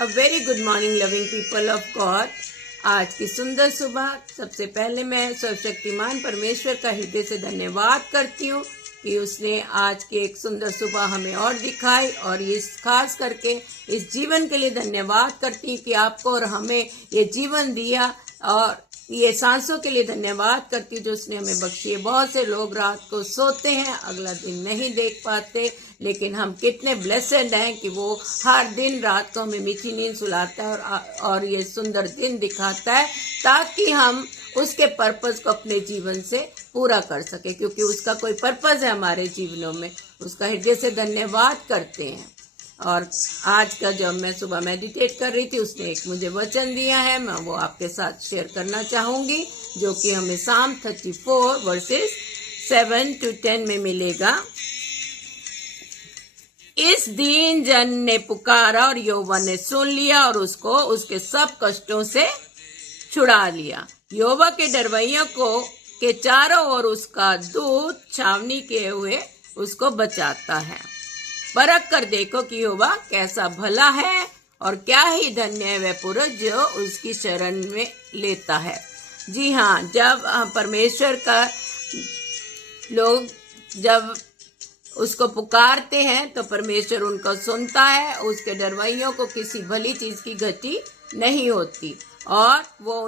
A very good morning loving people of God. आज की सुंदर सुबह। सबसे पहले मैं सर्वशक्तिमान परमेश्वर का हृदय से धन्यवाद करती हूँ कि उसने आज की एक सुंदर सुबह हमें और दिखाई, और इस खास करके इस जीवन के लिए धन्यवाद करती हूँ कि आपको और हमें ये जीवन दिया, और ये सांसों के लिए धन्यवाद करती हूँ जो उसने हमें बख्शी है। बहुत से लोग रात को सोते हैं, अगला दिन नहीं देख पाते, लेकिन हम कितने ब्लेसेड हैं कि वो हर दिन रात को हमें मीठी नींद सुलाता है और ये सुंदर दिन दिखाता है ताकि हम उसके पर्पस को अपने जीवन से पूरा कर सके, क्योंकि उसका कोई पर्पस है हमारे जीवनों में। उसका हृदय से धन्यवाद करते हैं। और आज का जब मैं सुबह मेडिटेट कर रही थी, उसने एक मुझे वचन दिया है, मैं वो आपके साथ शेयर करना चाहूंगी, जो कि हमें साम 34 वर्सेस 7 to 10 में मिलेगा। इस दीन जन ने पुकारा और यहोवा ने सुन लिया और उसको उसके सब कष्टों से छुड़ा लिया। यहोवा के डरवैयों को के चारों ओर उसका दूत छावनी किए हुए उसको बचाता है। परख कर देखो कि यहोवा कैसा भला है और क्या ही धन्य है वह पुरुष जो उसकी शरण में लेता है। जी हाँ, जब परमेश्वर का लोग जब उसको पुकारते हैं तो परमेश्वर उनको सुनता है। उसके डरवैयों को किसी भली चीज की गति नहीं होती, और वो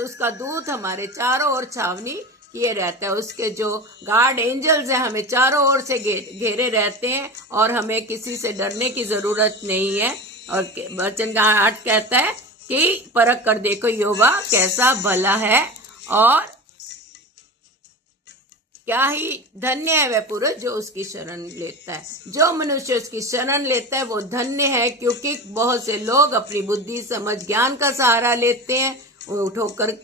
उसका दूत हमारे चारों ओर छावनी किए रहता है। उसके जो गार्ड एंजल्स हैं हमें चारों ओर से घेरे रहते हैं, और हमें किसी से डरने की जरूरत नहीं है। और वचन का 8 कहता है कि परख कर देखो यहोवा कैसा भला है और क्या ही धन्य है वह पुरुष जो उसकी शरण लेता है। जो मनुष्य उसकी शरण लेता है वो धन्य है, क्योंकि बहुत से लोग अपनी बुद्धि समझ ज्ञान का सहारा लेते हैं, ठोकर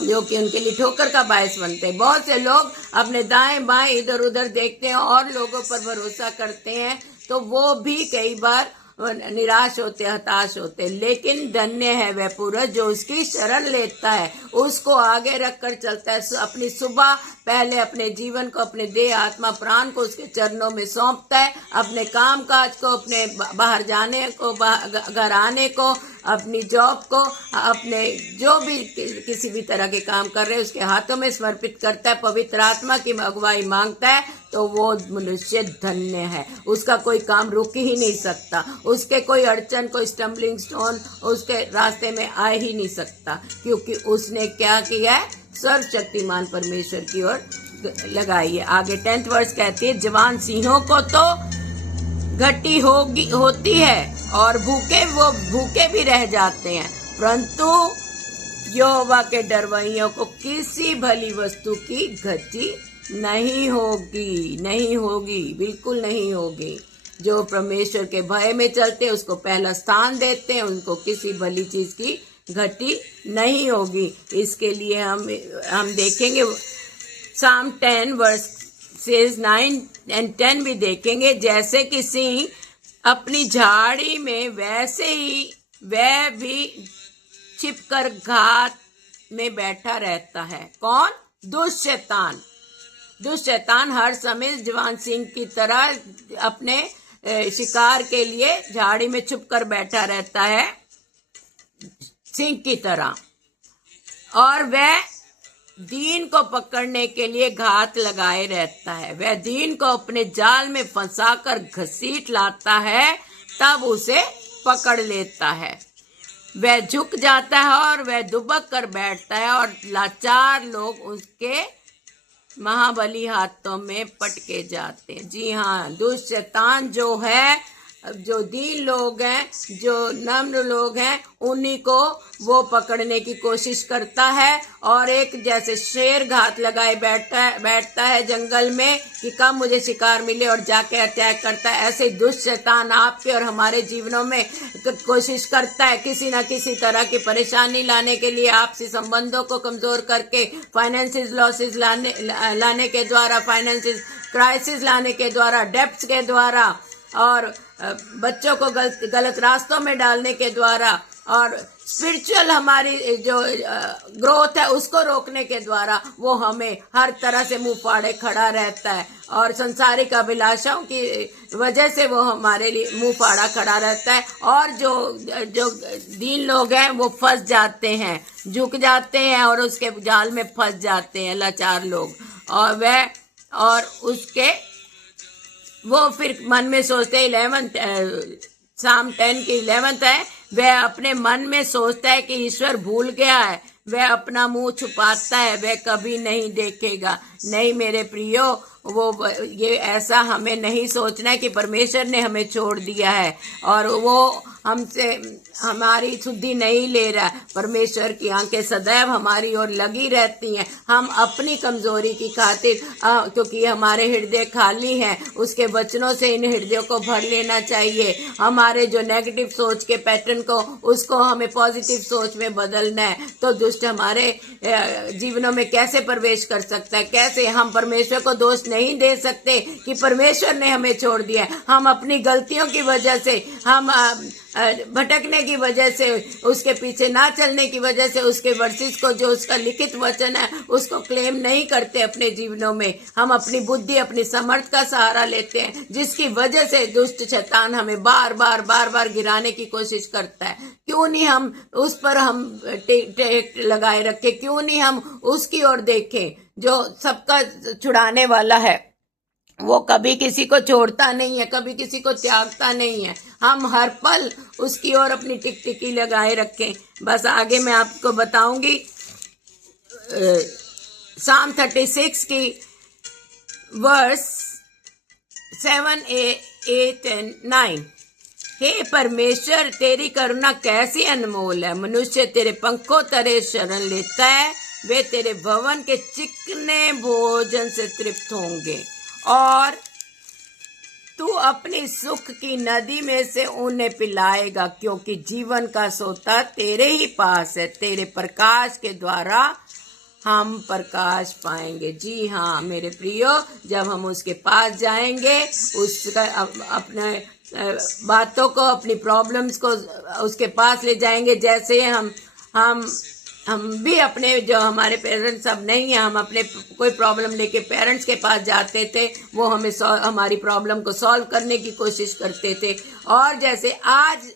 जो कि उनके लिए ठोकर का बायस बनते हैं। बहुत से लोग अपने दाएं बाएं इधर उधर देखते हैं और लोगों पर भरोसा करते हैं, तो वो भी कई बार निराश होते, हताश होते। लेकिन धन्य है वह पुरुष जो उसकी शरण लेता है, उसको आगे रखकर चलता है। अपनी सुबह पहले अपने जीवन को, अपने देह आत्मा प्राण को उसके चरणों में सौंपता है। अपने काम काज को, अपने बाहर जाने को, घर आने को, अपनी जॉब को, अपने जो भी किसी भी तरह के काम कर रहे हैं उसके हाथों में समर्पित करता है, पवित्र आत्मा की अगुवाई मांगता है, तो वो मनुष्य धन्य है। उसका कोई काम रुक ही नहीं सकता, उसके कोई अड़चन, कोई स्टम्बलिंग स्टोन उसके रास्ते में आ ही नहीं सकता, क्योंकि उसने क्या किया है, सर्वशक्तिमान परमेश्वर की ओर लगाई है। आगे 10th वर्ष कहती है, जवान सिंहों को तो घटी होती है और भूखे भी रह जाते हैं, परंतु यहोवा के डरवैयों को किसी भली वस्तु की घटी नहीं होगी, बिल्कुल नहीं होगी। जो परमेश्वर के भय में चलते हैं उसको पहला स्थान देते हैं, उनको किसी भली चीज की घटी नहीं होगी। इसके लिए हम देखेंगे साम 10 वर्सेस 9 and 10 भी देखेंगे। जैसे कि सिंह अपनी झाड़ी में, वैसे ही वह भी छिपकर घात में बैठा रहता है। कौन? दुष्ट शैतान हर समय जवान सिंह की तरह अपने शिकार के लिए झाड़ी में छुपकर बैठा रहता है, सिंह की तरह, और वह दीन को पकड़ने के लिए घात लगाए रहता है। वह दीन को अपने जाल में फंसाकर घसीट लाता है, तब उसे पकड़ लेता है। वह झुक जाता है और वह दुबक कर बैठता है, और लाचार लोग उसके महाबली हाथों में पटके जाते हैं। जी हाँ, दुष्ट शैतान जो है, जो दीन लोग हैं, जो नम्र लोग हैं, उन्हीं को वो पकड़ने की कोशिश करता है, और एक जैसे शेर घात लगाए बैठता है जंगल में कि कब मुझे शिकार मिले और जाके अटैक करता है। ऐसे दुष्ट शैतान आपके और हमारे जीवनों में कोशिश करता है किसी न किसी तरह की परेशानी लाने के लिए, आपसी संबंधों को कमजोर करके, फाइनेंशियल लॉसेस लाने के द्वारा, फाइनेंशियल क्राइसिस लाने के द्वारा, डेब्ट्स के द्वारा, और बच्चों को गलत रास्तों में डालने के द्वारा, और स्पिरिचुअल हमारी जो ग्रोथ है उसको रोकने के द्वारा वो हमें हर तरह से मुंह फाड़े खड़ा रहता है, और संसारिक अभिलाषाओं की वजह से वो हमारे लिए मुंह फाड़ा खड़ा रहता है। और जो जो दीन लोग हैं वो फंस जाते हैं, झुक जाते हैं और उसके जाल में फंस जाते हैं लाचार लोग, और उसके वो फिर मन में सोचते 11 साम 10 की 11 है, वह अपने मन में सोचता है कि ईश्वर भूल गया है, वह अपना मुंह छुपाता है, वह कभी नहीं देखेगा। नहीं मेरे प्रियो, वो ये ऐसा हमें नहीं सोचना है कि परमेश्वर ने हमें छोड़ दिया है और वो हमसे हमारी शुद्धि नहीं ले रहा है। परमेश्वर की आंखें सदैव हमारी ओर लगी रहती हैं। हम अपनी कमजोरी की खातिर, क्योंकि हमारे हृदय खाली हैं, उसके वचनों से इन हृदयों को भर लेना चाहिए। हमारे जो नेगेटिव सोच के पैटर्न को, उसको हमें पॉजिटिव सोच में बदलना है। तो दुष्ट हमारे जीवनों में कैसे प्रवेश कर सकता है? कैसे? हम परमेश्वर को दोष नहीं दे सकते कि परमेश्वर ने हमें छोड़ दिया है। हम अपनी गलतियों की वजह से, हम भटकने की वजह से, उसके पीछे ना चलने की वजह से, उसके वर्सेस को, जो उसका लिखित वचन है, उसको क्लेम नहीं करते अपने जीवनों में। हम अपनी बुद्धि, अपनी समर्थ का सहारा लेते हैं, जिसकी वजह से दुष्ट शैतान हमें बार बार गिराने की कोशिश करता है। क्यों नहीं हम उस पर हम टेक लगाए रखें? क्यों नहीं हम उसकी ओर देखें जो सबका छुड़ाने वाला है? वो कभी किसी को छोड़ता नहीं है, कभी किसी को त्यागता नहीं है। हम हर पल उसकी ओर अपनी टिकटिकी लगाए रखें। बस आगे मैं आपको बताऊंगी साम 36 की वर्स 7, 8 and 9। हे परमेश्वर, तेरी करुणा कैसी अनमोल है। मनुष्य तेरे पंखों तले शरण लेता है, वे तेरे भवन के चिकने भोजन से तृप्त होंगे, और तू अपनी सुख की नदी में से उन्हें पिलाएगा, क्योंकि जीवन का सोता तेरे ही पास है। तेरे प्रकाश के द्वारा हम प्रकाश पाएंगे। जी हाँ मेरे प्रियो, जब हम उसके पास जाएंगे, उसका अपने बातों को, अपनी प्रॉब्लम्स को उसके पास ले जाएंगे। जैसे हम भी अपने, जो हमारे पेरेंट्स अब नहीं है, हम अपने कोई प्रॉब्लम लेके पेरेंट्स के पास जाते थे, वो हमें हमारी प्रॉब्लम को सॉल्व करने की कोशिश करते थे। और जैसे आज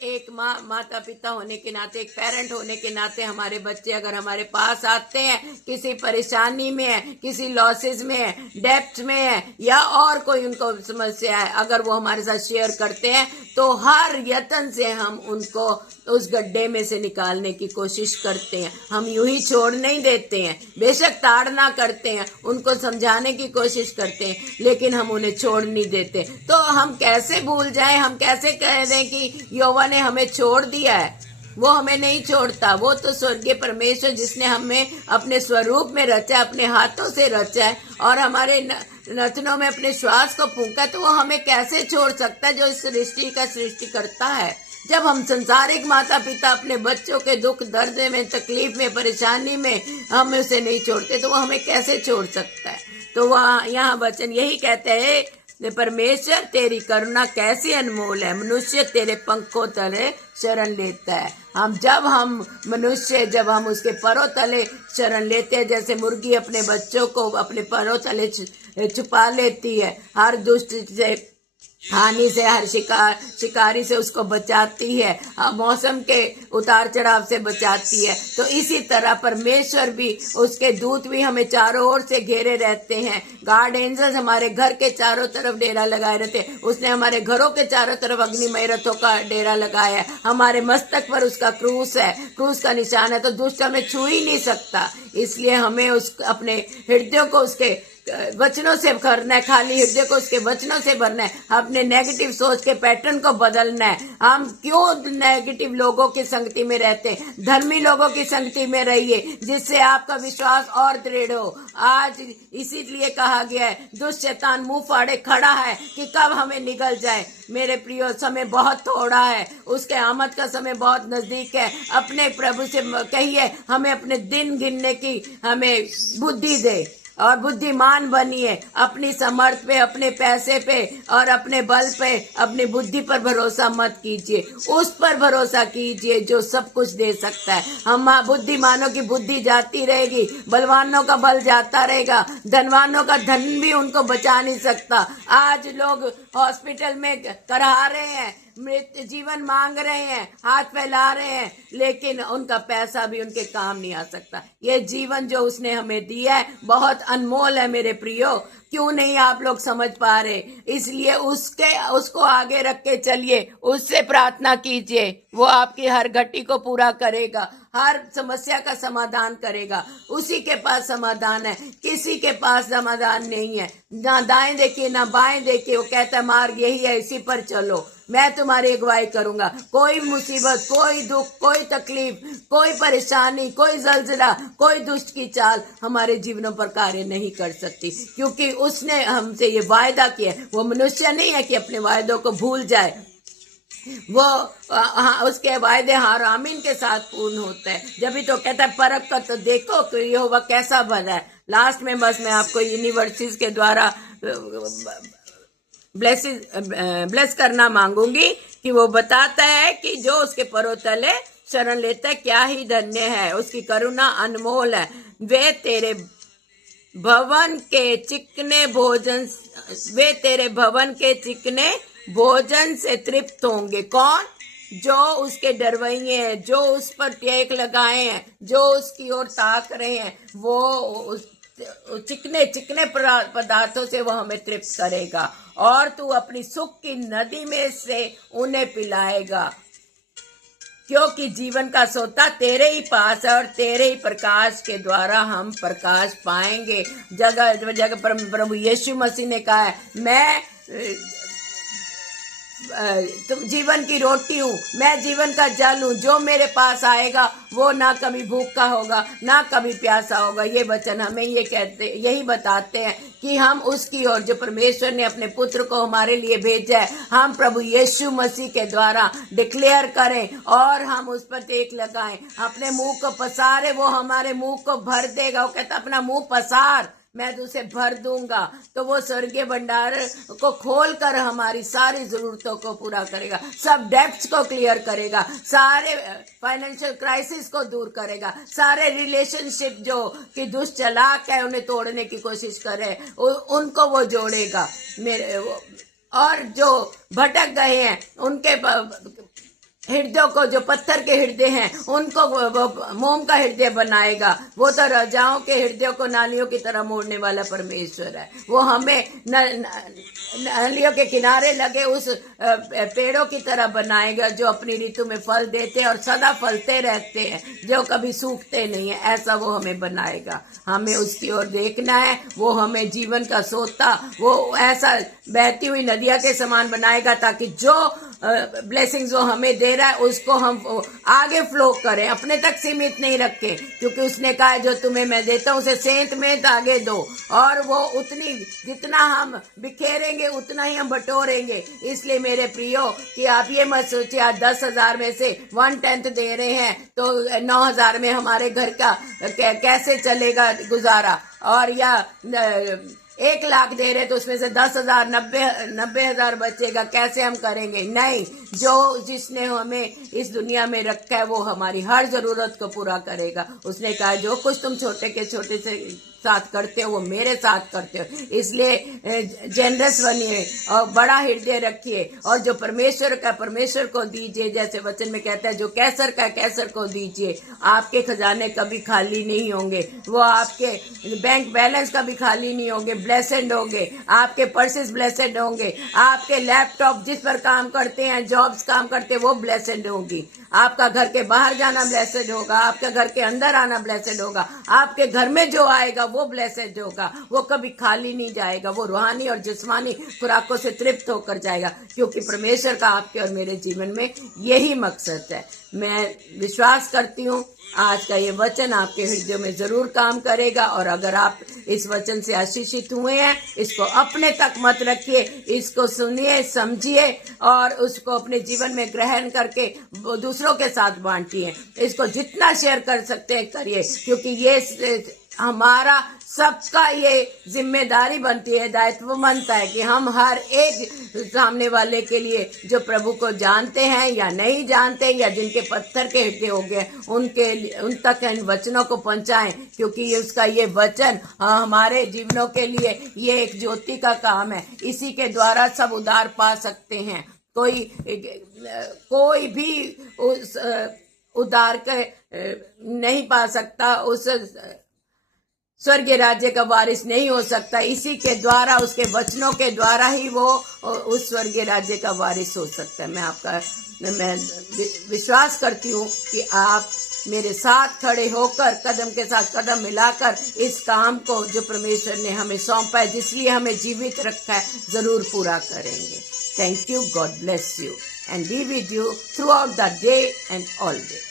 एक माता पिता होने के नाते, एक पेरेंट होने के नाते, हमारे बच्चे अगर हमारे पास आते हैं, किसी परेशानी में है, किसी लॉसेस में है, डेप्थ में है, या और कोई उनको समस्या है, अगर वो हमारे साथ शेयर करते हैं, तो हर यत्न से हम उनको उस गड्ढे में से निकालने की कोशिश करते हैं। हम यूं ही छोड़ नहीं देते हैं, बेशक ताड़ना करते हैं, उनको समझाने की कोशिश करते हैं, लेकिन हम उन्हें छोड़ नहीं देते। तो हम कैसे भूल जाएं? हम कैसे कह दें कि यहोवा ने हमें छोड़ दिया है? वो हमें नहीं छोड़ता। वो तो स्वर्गीय परमेश्वर, जिसने हमें अपने स्वरूप में रचा, अपने हाथों से रचा है और हमारे नथनों में अपने श्वास को फूंका, तो वो हमें कैसे छोड़ सकता है, जो इस सृष्टि का सृष्टि करता है। जब हम संसारिक माता पिता अपने बच्चों के दुख दर्द में, तकलीफ में, परेशानी में हम उसे नहीं छोड़ते, तो वो हमें कैसे छोड़ सकता है? तो वह यहाँ वचन यही कहते हैं, परमेश्वर तेरी करुणा कैसी अनमोल है, मनुष्य तेरे पंखों तले शरण लेता है। जब हम उसके परों तले शरण लेते हैं, जैसे मुर्गी अपने बच्चों को अपने परों तले छुपा लेती है, हर दुष्ट से, हानि से, हर शिकारी से उसको बचाती है, मौसम के उतार चढ़ाव से बचाती है, तो इसी तरह परमेश्वर भी, उसके दूत भी हमें चारों ओर से घेरे रहते हैं। गार्ड एंजल्स हमारे घर के चारों तरफ डेरा लगाए रहते हैं। उसने हमारे घरों के चारों तरफ अग्निमय रथों का डेरा लगाया है। हमारे मस्तक पर उसका क्रूस है, क्रूस का निशान है, तो दुष्ट हमें छू ही नहीं सकता। इसलिए हमें अपने हृदयों को उसके वचनों से भरना है, खाली हृदय को उसके वचनों से भरना है। अपने नेगेटिव सोच के पैटर्न को बदलना है। हम क्यों नेगेटिव लोगों की संगति में रहते हैं? धर्मी लोगों की संगति में रहिए, जिससे आपका विश्वास और दृढ़ हो। आज इसीलिए कहा गया है, दुष्ट शैतान मुंह फाड़े खड़ा है कि कब हमें निगल जाए। मेरे प्रियो, समय बहुत थोड़ा है, उसके आमद का समय बहुत नजदीक है। अपने प्रभु से कहिए, हमें अपने दिन गिनने की हमें बुद्धि दे, और बुद्धिमान बनिए। अपनी समर्थ पे, अपने पैसे पे और अपने बल पे, अपनी बुद्धि पर भरोसा मत कीजिए। उस पर भरोसा कीजिए जो सब कुछ दे सकता है। हम बुद्धिमानों की बुद्धि जाती रहेगी, बलवानों का बल जाता रहेगा, धनवानों का धन भी उनको बचा नहीं सकता। आज लोग हॉस्पिटल में करा रहे हैं, मृत्यु जीवन मांग रहे हैं, हाथ फैला रहे हैं, लेकिन उनका पैसा भी उनके काम नहीं आ सकता। ये जीवन जो उसने हमें दिया है बहुत अनमोल है मेरे प्रियो। क्यों नहीं आप लोग समझ पा रहे? इसलिए उसको आगे रख के चलिए, उससे प्रार्थना कीजिए, वो आपकी हर घटी को पूरा करेगा, हर समस्या का समाधान करेगा। उसी के पास समाधान है, किसी के पास समाधान नहीं है। ना दाएं देखिए ना बाएं देखिए, वो कहता है मार्ग यही है, इसी पर चलो, मैं तुम्हारी अगुवाई करूंगा। कोई मुसीबत, कोई दुख, कोई तकलीफ, कोई परेशानी, कोई जलजला, कोई दुष्ट की चाल हमारे जीवनों पर कार्य नहीं कर सकती, क्योंकि उसने हमसे ये वायदा किया। वो मनुष्य नहीं है कि अपने वायदों को भूल जाए। वो उसके वायदे हार आमीन के साथ पूर्ण होता है। जब भी तो कहता है परख कर तो देखो कि यहोवा कैसा भला है। लास्ट में बस मैं आपको यूनिवर्सिटीज के द्वारा ब्लेस करना मांगूंगी कि वो बताता है कि जो उसके परों तले शरण लेता है क्या ही धन्य है, उसकी करुणा अनमोल है। वे तेरे भवन के चिकने भोजन से तृप्त होंगे। कौन? जो उसके डरवैये हैं, जो उस पर टेक लगाए हैं, जो उसकी ओर ताक रहे हैं, वो चिकने पदार्थों से वो हमें तृप्त करेगा। और तू अपनी सुख की नदी में से उन्हें पिलाएगा, क्योंकि जीवन का सोता तेरे ही पास है और तेरे ही प्रकाश के द्वारा हम प्रकाश पाएंगे। जगह जगह प्रभु यीशु मसीह ने कहा है, मैं तुम जीवन की रोटी हूँ, मैं जीवन का जल हूँ। जो मेरे पास आएगा वो ना कभी भूखा होगा, ना कभी प्यासा होगा। ये वचन हमें यही बताते हैं कि हम उसकी ओर, जो परमेश्वर ने अपने पुत्र को हमारे लिए भेजा है, हम प्रभु यीशु मसीह के द्वारा डिक्लेयर करें और हम उस पर टेक लगाएं। अपने मुंह को पसारे, वो हमारे मुंह को भर देगा। वो कहता अपना मुंह पसार, मैं तुझे भर दूंगा। तो वो स्वर्गीय भंडार को खोल कर हमारी सारी जरूरतों को पूरा करेगा, सब डेब्ट्स को क्लियर करेगा, सारे फाइनेंशियल क्राइसिस को दूर करेगा, सारे रिलेशनशिप जो कि दुष्चलाक है उन्हें तोड़ने की कोशिश करे उनको वो जोड़ेगा। और जो भटक गए हैं उनके हृदयों को, जो पत्थर के हृदय हैं उनको वो मोम का हृदय बनाएगा। वो तो राजाओं के हृदयों को नालियों की तरह मोड़ने वाला परमेश्वर है। वो हमें नालियों के किनारे लगे उस पेड़ों की तरह बनाएगा, जो अपनी ऋतु में फल देते हैं और सदा फलते रहते हैं, जो कभी सूखते नहीं है। ऐसा वो हमें बनाएगा। हमें उसकी ओर देखना है। वो हमें जीवन का सोता, वो ऐसा बहती हुई नदिया के समान बनाएगा, ताकि जो ब्लेसिंग्स वो हमें दे रहा है उसको हम आगे फ्लो करें, अपने तक सीमित नहीं रखें, क्योंकि उसने कहा है जो तुम्हें मैं देता हूँ उसे सेंत में आगे दो। और वो उतनी जितना हम बिखेरेंगे उतना ही हम बटोरेंगे। इसलिए मेरे प्रियो कि आप ये मत सोचिए आज 10,000 में से 1/10 दे रहे हैं तो 9,000 में हमारे घर का कैसे चलेगा गुजारा, और या 1 लाख दे रहे तो उसमें से 10,000 90,000 बचेगा, कैसे हम करेंगे? नहीं, जो जिसने हमें इस दुनिया में रखा है वो हमारी हर जरूरत को पूरा करेगा। उसने कहा जो कुछ तुम छोटे के छोटे से साथ करते हो वो मेरे साथ करते हो। इसलिए जेनरस बनिए और बड़ा हृदय रखिए, और जो परमेश्वर का परमेश्वर को दीजिए। जैसे वचन में कहता है जो कैसर का कैसर को दीजिए। आपके खजाने कभी खाली नहीं होंगे, वो आपके बैंक बैलेंस कभी खाली नहीं होंगे, ब्लेसेड होंगे। आपके पर्सेस ब्लेसेड होंगे, आपके लैपटॉप जिस पर काम करते हैं, जॉब्स काम करते हैं, वो ब्लेसेड होंगी। आपका घर के बाहर जाना ब्लेसेड होगा, आपके घर के अंदर आना ब्लेसेड होगा, आपके घर में जो आएगा वो ब्लेसेड होगा। वो कभी खाली नहीं जाएगा, वो रूहानी और जिस्मानी खुराकों से तृप्त होकर जाएगा, क्योंकि परमेश्वर का आपके और मेरे जीवन में यही मकसद है। मैं विश्वास करती हूँ आज का ये वचन आपके हृदय में जरूर काम करेगा। और अगर आप इस वचन से आशीषित हुए हैं, इसको अपने तक मत रखिए, इसको सुनिए, समझिए और उसको अपने जीवन में ग्रहण करके दूसरों के साथ बांटिए। इसको जितना शेयर कर सकते हैं करिए, क्योंकि ये हमारा सबका ये जिम्मेदारी बनती है, दायित्व बनता है कि हम हर एक सामने वाले के लिए जो प्रभु को जानते हैं या नहीं जानते या जिनके पत्थर के हृदय हो गए उन तक इन वचनों को पहुंचाएं, क्योंकि उसका ये वचन हमारे जीवनों के लिए ये एक ज्योति का काम है। इसी के द्वारा सब उद्धार पा सकते हैं। कोई भी उस उद्धार के नहीं पा सकता, उस स्वर्गीय राज्य का वारिस नहीं हो सकता। इसी के द्वारा, उसके वचनों के द्वारा ही वो उस स्वर्गीय राज्य का वारिस हो सकता है। मैं विश्वास करती हूँ कि आप मेरे साथ खड़े होकर कदम के साथ कदम मिलाकर इस काम को जो परमेश्वर ने हमें सौंपा है, जिसलिए हमें जीवित रखा है, जरूर पूरा करेंगे। Thank you. God bless you and be with you through out the day and all day.